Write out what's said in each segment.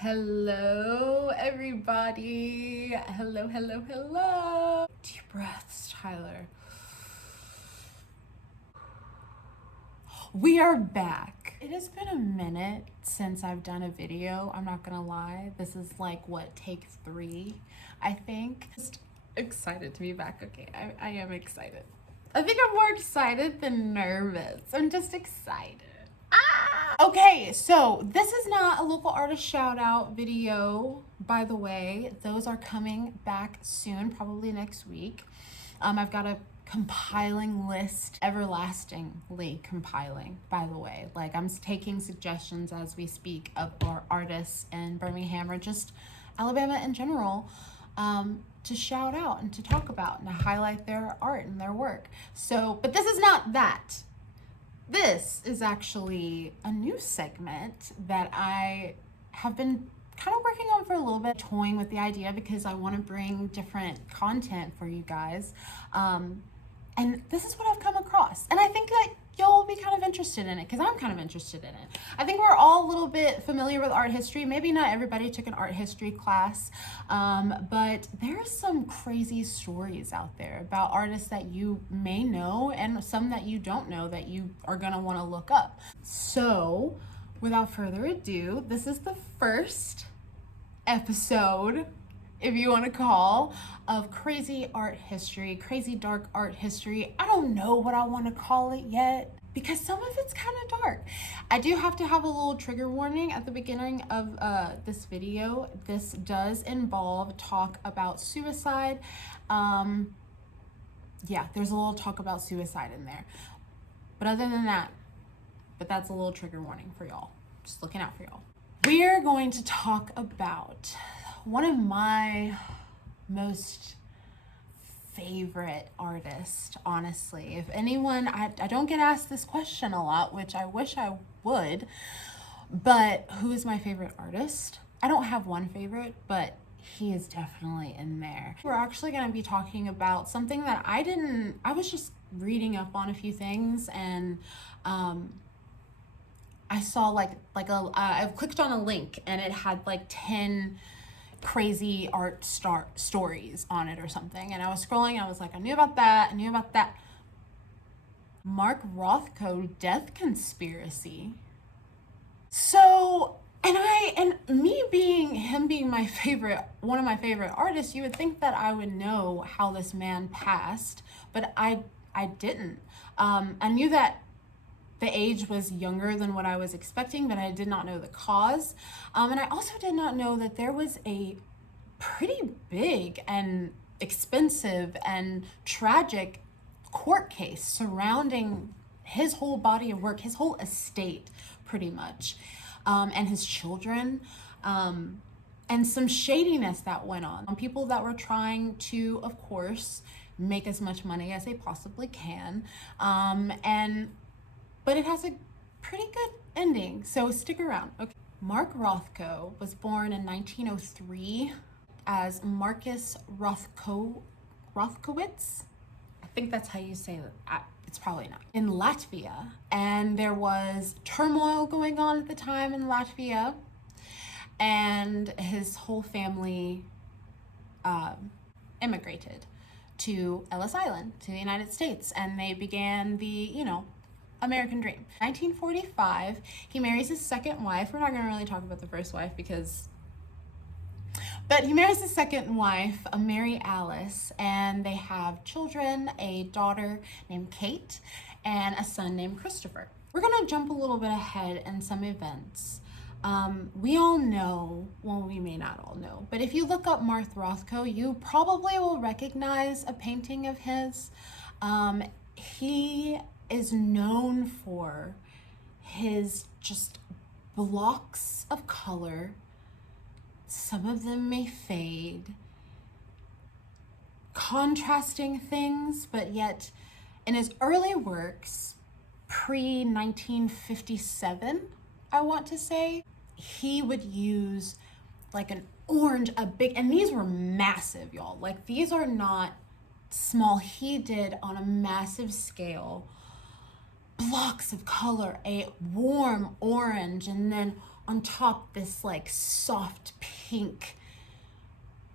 Hello, everybody. Hello, hello, hello. Deep breaths, Tyler. We are back. It has been a minute since I've done a video. I'm not gonna lie. This is like, what, take 3, I think. Just excited to be back. Okay, I am excited. I think I'm more excited than nervous. I'm just excited. Okay, so this is not a local artist shout out video, by the way. Those are coming back soon, probably next week. I've got a compiling list, everlastingly compiling, by the way. Like, I'm taking suggestions as we speak of our artists in Birmingham or just Alabama in general, to shout out and to talk about and to highlight their art and their work. So, but this is not that. This is actually a new segment that I have been kind of working on for a little bit, toying with the idea because I want to bring different content for you guys. And this is what I've come across. And I think that you'll be kind of interested in it because I'm kind of interested in it. I think we're all a little bit familiar with art history. Maybe not everybody took an art history class, but there's some crazy stories out there about artists that you may know and some that you don't know that you are gonna wanna look up. So without further ado, this is the first episode, if you want to call, of crazy art history, crazy dark art history. I don't know what I want to call it yet because some of it's kind of dark. I do have to have a little trigger warning at the beginning of this video. This does involve talk about suicide. Yeah, there's a little talk about suicide in there. But other than that, that's a little trigger warning for y'all. Just looking out for y'all. We're going to talk about one of my most favorite artists, honestly. If anyone, I don't get asked this question a lot, which I wish I would, but who is my favorite artist? I don't have one favorite, but he is definitely in there. We're actually going to be talking about something that I was just reading up on a few things, and I saw I clicked on a link and it had like 10 crazy art stories on it or something. And I was scrolling and I was like, I knew about that. Marc Rothko death conspiracy. So, and me being my favorite, one of my favorite artists, you would think that I would know how this man passed, but I didn't. I knew that the age was younger than what I was expecting, but I did not know the cause. And I also did not know that there was a pretty big and expensive and tragic court case surrounding his whole body of work, his whole estate, pretty much, and his children, and some shadiness that went on. People that were trying to, of course, make as much money as they possibly can, but it has a pretty good ending, so stick around. Okay. Marc Rothko was born in 1903 as Marcus Rothkowitz. I think that's how you say that. It's probably not. In Latvia, and there was turmoil going on at the time in Latvia, and his whole family immigrated to Ellis Island, to the United States, and they began the, American dream. 1945, he marries his second wife. We're not going to really talk about the first wife but he marries his second wife, Mary Alice, and they have children, a daughter named Kate, and a son named Christopher. We're going to jump a little bit ahead in some events. We all know, well, we may not all know, but if you look up Marc Rothko, you probably will recognize a painting of his. He is known for his just blocks of color. Some of them may fade, contrasting things, but yet in his early works, pre-1957, I want to say, he would use like an orange, and these were massive, y'all. Like, these are not small. He did on a massive scale blocks of color, a warm orange and then on top this like soft pink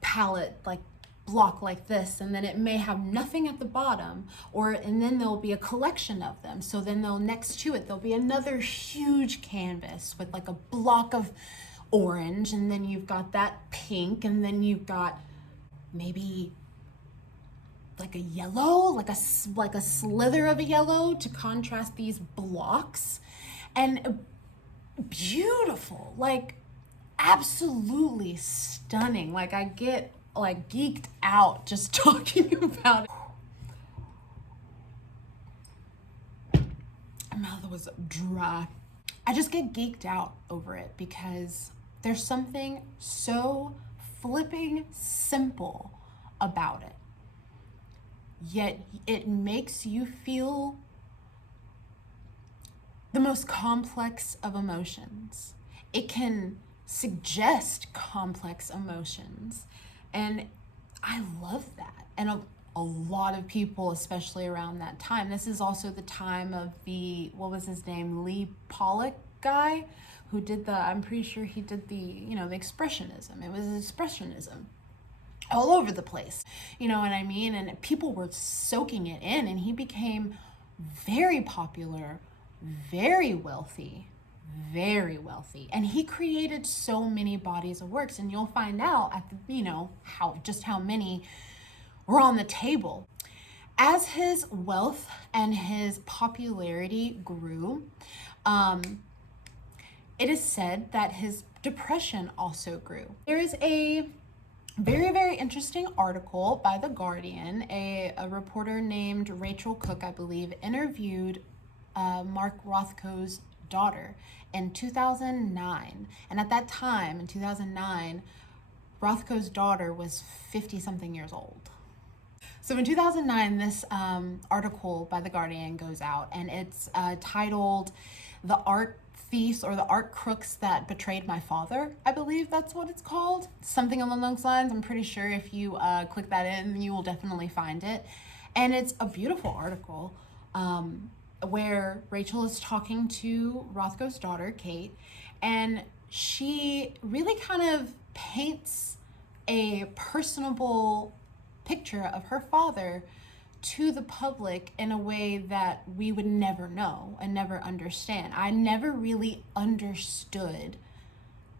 palette, like block like this, and then it may have nothing at the bottom, and then there'll be a collection of them. So then next to it there'll be another huge canvas with like a block of orange, and then you've got that pink, and then you've got maybe like a yellow, like a slither of a yellow to contrast these blocks. And beautiful, like absolutely stunning. Like I get like geeked out just talking about it. My mouth was dry. I just get geeked out over it because there's something so flipping simple about it, yet it makes you feel the most complex of emotions. It can suggest complex emotions, and I love that. And a lot of people, especially around that time, this is also the time of the, what was his name, Lee Pollock guy, who did I'm pretty sure he did the expressionism. It was expressionism all over the place, you know what I mean? And people were soaking it in, and he became very popular, very wealthy, and he created so many bodies of works, and you'll find out at the, how many were on the table. As his wealth and his popularity grew, it is said that his depression also grew. There is a very, very interesting article by The Guardian. A reporter named Rachel Cook, I believe, interviewed Marc Rothko's daughter in 2009. And at that time, in 2009, Rothko's daughter was 50-something years old. So in 2009, this article by The Guardian goes out, and it's titled "The Art Thieves or the Art Crooks That Betrayed My Father." I believe that's what it's called. Something along those lines. I'm pretty sure if you click that in, you will definitely find it. And it's a beautiful article where Rachel is talking to Rothko's daughter, Kate, and she really kind of paints a personable picture of her father to the public in a way that we would never know and never understand. I never really understood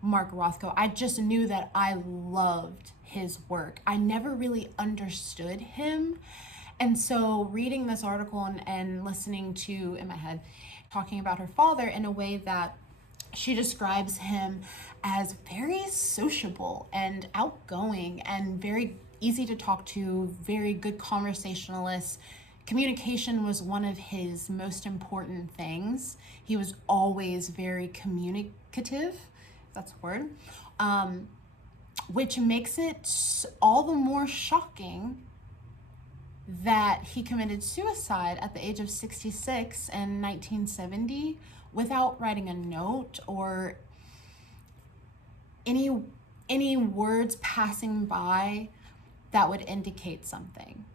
Marc Rothko. I just knew that I loved his work. I never really understood him. And so reading this article and listening to, in my head, talking about her father in a way that she describes him as very sociable and outgoing and very easy to talk to, very good conversationalist. Communication was one of his most important things. He was always very communicative, if that's a word, which makes it all the more shocking that he committed suicide at the age of 66 in 1970 without writing a note or any words passing by that would indicate something.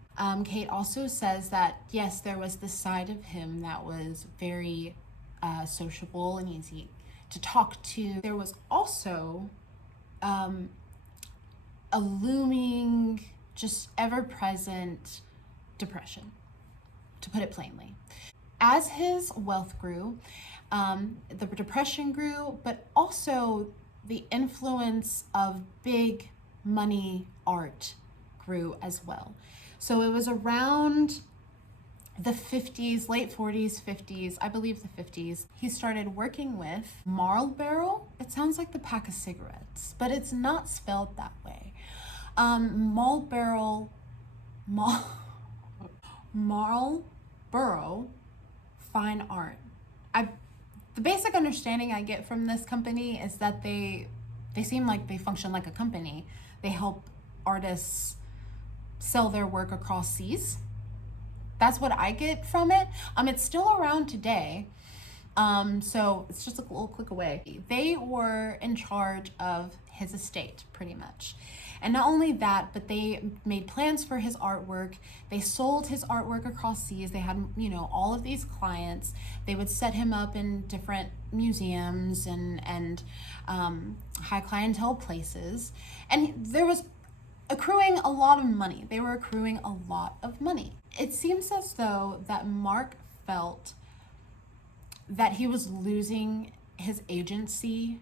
Kate also says that, yes, there was this side of him that was very sociable and easy to talk to. There was also a looming, just ever-present depression, to put it plainly. As his wealth grew, the depression grew, but also the influence of big money art grew as well. So it was around the 50s, late 40s, 50s, I believe the 50s, he started working with Marlborough. It sounds like the pack of cigarettes, but it's not spelled that way. Marlborough Fine Art. The basic understanding I get from this company is that they seem like they function like a company. They help artists sell their work across seas. That's what I get from it. It's still around today. So it's just a little click away. They were in charge of his estate, pretty much. And not only that, but they made plans for his artwork. They sold his artwork across seas. They had, all of these clients. They would set him up in different museums and high clientele places. And there was accruing a lot of money. They were accruing a lot of money. It seems as though that Marc felt that he was losing his agency.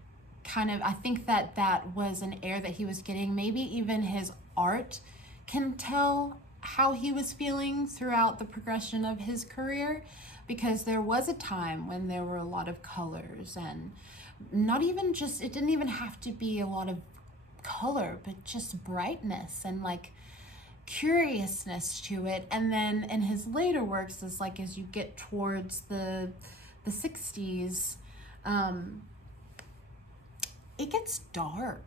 I think that was an air that he was getting. Maybe even his art can tell how he was feeling throughout the progression of his career, because there was a time when there were a lot of colors, and it didn't even have to be a lot of color, but just brightness and like curiousness to it. And then in his later works, as you get towards the 60s, it gets dark.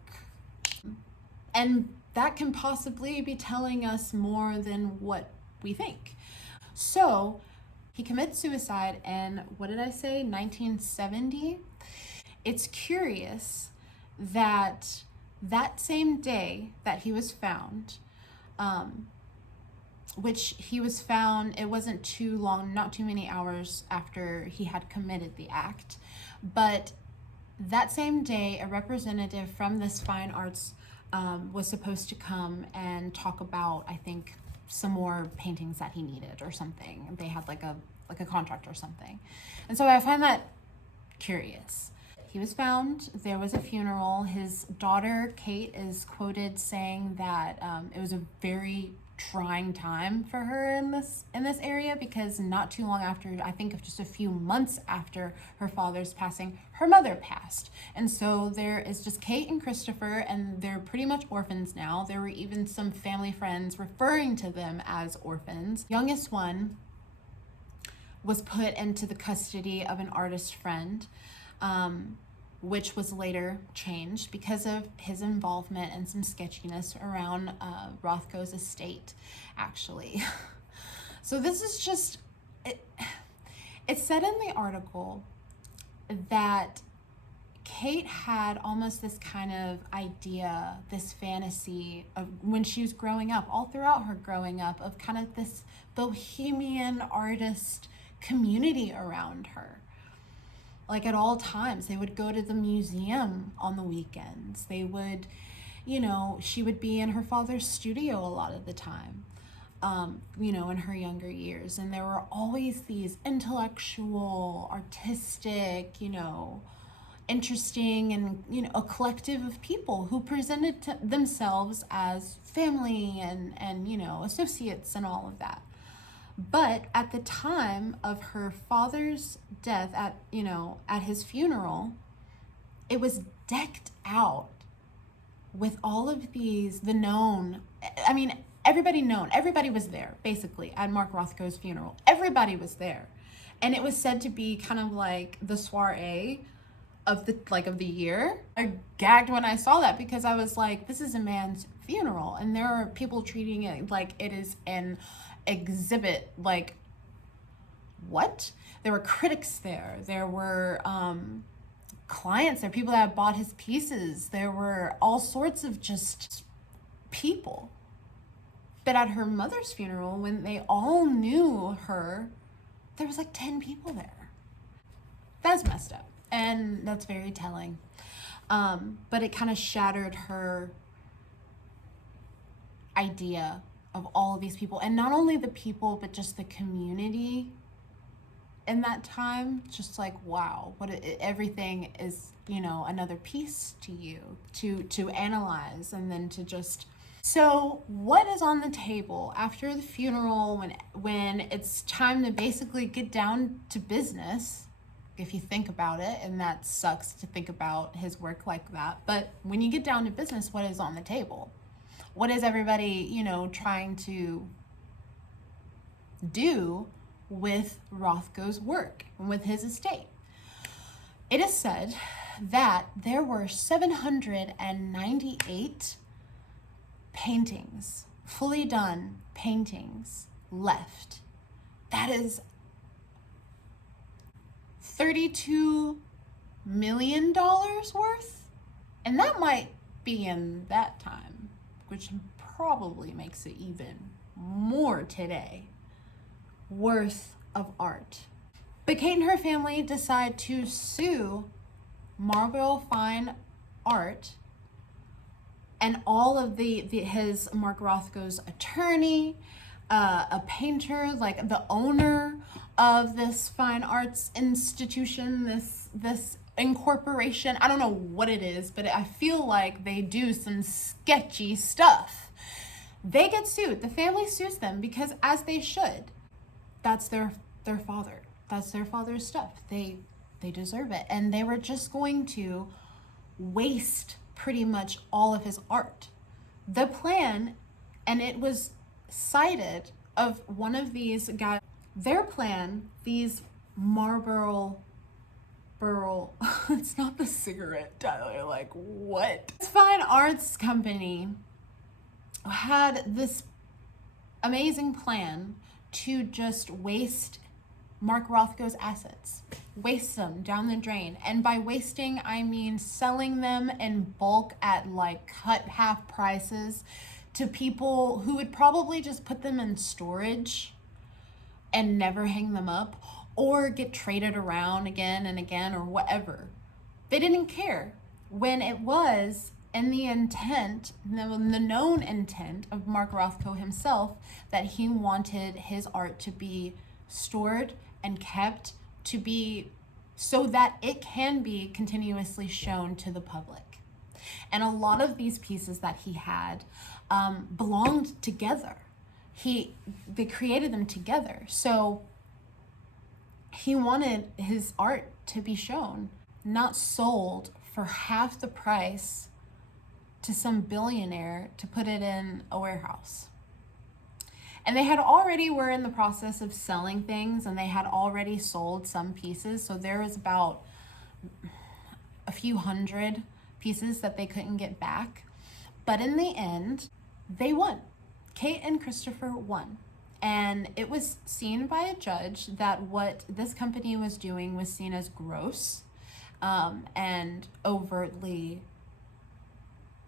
And that can possibly be telling us more than what we think. So he commits suicide in, what did I say, 1970? It's curious that same day that he was found, which he was found, it wasn't too long, not too many hours after he had committed the act, but that same day, a representative from this fine arts was supposed to come and talk about, I think, some more paintings that he needed or something. They had like a contract or something. And so I find that curious. He was found, there was a funeral. His daughter, Kate, is quoted saying that it was a very trying time for her in this area, because not too long after, I think just a few months after her father's passing, her mother passed. And so there is just Kate and Christopher, and they're pretty much orphans now. There were even some family friends referring to them as orphans. Youngest one was put into the custody of an artist friend, which was later changed because of his involvement and some sketchiness around Rothko's estate, actually. So this is just, it said in the article that Kate had almost this kind of idea, this fantasy of when she was growing up, all throughout her growing up, of kind of this bohemian artist community around her. Like at all times, they would go to the museum on the weekends. They would, she would be in her father's studio a lot of the time, in her younger years. And there were always these intellectual, artistic, interesting, and, a collective of people who presented themselves as family and, associates and all of that. But at the time of her father's death, at his funeral, it was decked out with all of everybody was there, basically, at Marc Rothko's funeral. Everybody was there. And it was said to be kind of like the soiree of the year. I gagged when I saw that, because I was like, this is a man's funeral, and there are people treating it like it is an exhibit. Like, what? There were critics there. There were clients there, people that had bought his pieces. There were all sorts of just people. But at her mother's funeral, when they all knew her, there was like 10 people there. That's messed up, and that's very telling. But it kind of shattered her idea of all of these people, and not only the people, but just the community in that time. Just like, wow, everything is, another piece to you to analyze, and then to just. So what is on the table after the funeral, when it's time to basically get down to business, if you think about it? And that sucks to think about his work like that, but when you get down to business, what is on the table? What is everybody, trying to do with Rothko's work and with his estate? It is said that there were 798 paintings, fully done paintings, left. That is $32 million worth. And that might be in that time, which probably makes it even more today, worth of art. But Kate and her family decide to sue Marlborough Fine Art and all of his Marc Rothko's attorney, a painter, like the owner of this fine arts institution, this incorporation. I don't know what it is, but I feel like they do some sketchy stuff. They get sued. The family sues them because, as they should, that's their father. That's their father's stuff. They deserve it. And they were just going to waste pretty much all of his art. The plan, and it was cited of one of these guys, their plan, these Marlborough, it's not the cigarette, Tyler, like what? This fine arts company had this amazing plan to just waste Marc Rothko's assets, waste them down the drain. And by wasting, I mean selling them in bulk at like cut half prices to people who would probably just put them in storage and never hang them up or get traded around again and again or whatever. They didn't care when it was in the intent, the known intent of Marc Rothko himself, that he wanted his art to be stored and kept to be so that it can be continuously shown to the public. And a lot of these pieces that he had belonged together. They created them together. So he wanted his art to be shown, not sold for half the price to some billionaire to put it in a warehouse. And they were in the process of selling things, and they had already sold some pieces. So there was about a few hundred pieces that they couldn't get back. But in the end, they won. Kate and Christopher won. And it was seen by a judge that what this company was doing was seen as gross and overtly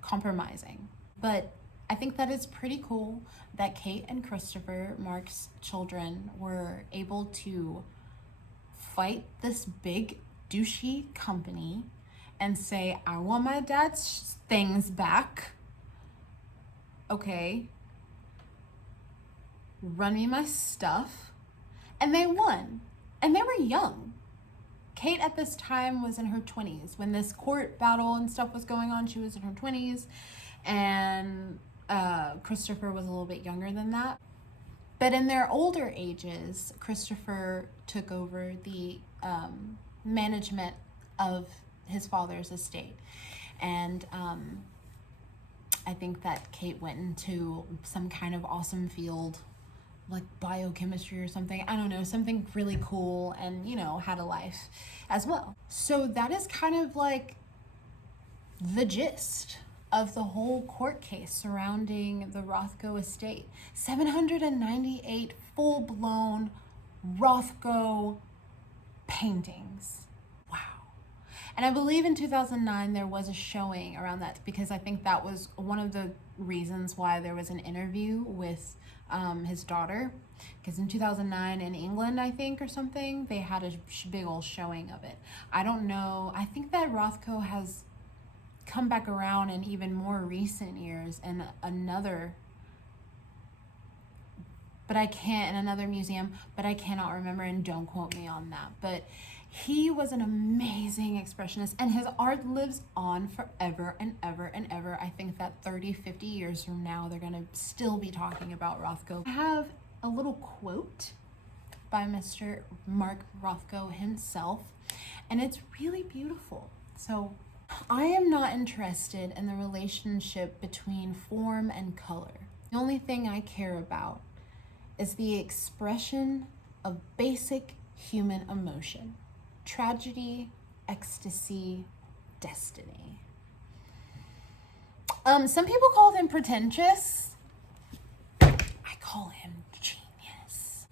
compromising. But I think that it's pretty cool that Kate and Christopher, Marc's children, were able to fight this big douchey company and say, I want my dad's things back. Okay. Run me my stuff. And they won. And they were young. Kate at this time was in her 20s. When this court battle and stuff was going on, she was in her 20s. And Christopher was a little bit younger than that. But in their older ages, Christopher took over the management of his father's estate. And I think that Kate went into some kind of awesome field, like biochemistry or something. I don't know, something really cool, and, had a life as well. So that is kind of like the gist of the whole court case surrounding the Rothko estate. 798 full-blown Rothko paintings. Wow. And I believe in 2009 there was a showing around that, because I think that was one of the reasons why there was an interview with his daughter, because in 2009 in England, I think, or something, they had a big old showing of it. I don't know. I think that Rothko has come back around in even more recent years in another museum, but I cannot remember, and don't quote me on that. But he was an amazing expressionist, and his art lives on forever and ever and ever. I think that 30, 50 years from now, they're gonna still be talking about Rothko. I have a little quote by Mr. Marc Rothko himself, and it's really beautiful. So, I am not interested in the relationship between form and color. The only thing I care about is the expression of basic human emotion: tragedy, ecstasy, destiny. Some people call him pretentious. I call him genius.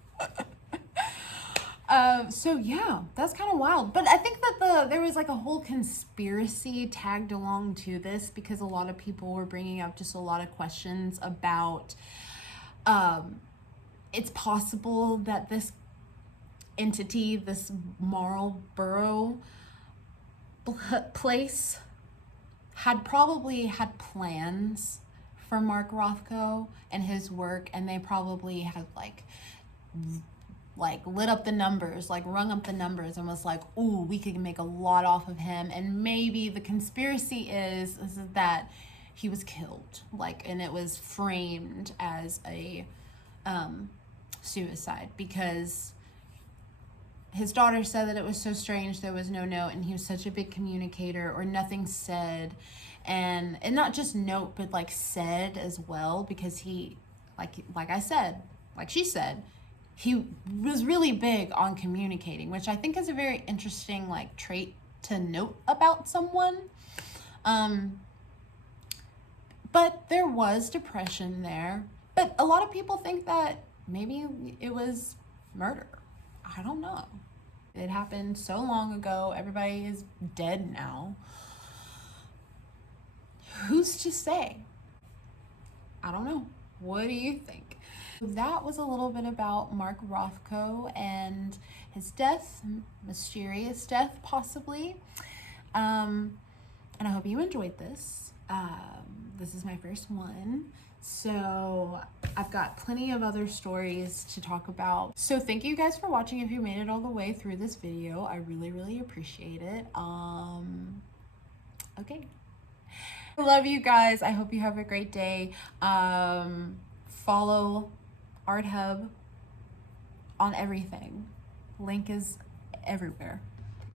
So yeah, that's kind of wild. But I think that there was like a whole conspiracy tagged along to this, because a lot of people were bringing up just a lot of questions about, it's possible that this entity, this Marlborough place, had probably had plans for Marc Rothko and his work, and they probably had like lit up the numbers, like rung up the numbers, and was like, ooh, we could make a lot off of him. And maybe the conspiracy is that he was killed, like, and it was framed as a suicide, because his daughter said that it was so strange, there was no note, and he was such a big communicator, or nothing said. And not just note, but like said as well, because he, like I said, like she said, he was really big on communicating, which I think is a very interesting like trait to note about someone. But there was depression there. But a lot of people think that maybe it was murder. I don't know. It happened so long ago. Everybody is dead now. Who's to say? I don't know. What do you think? That was a little bit about Marc Rothko and his death, mysterious death possibly. And I hope you enjoyed this. This is my first one, so I've got plenty of other stories to talk about. So thank you guys for watching. If you made it all the way through this video, I really appreciate it. Okay. I love you guys. I hope you have a great day. Follow Art Hub on everything. Link is everywhere.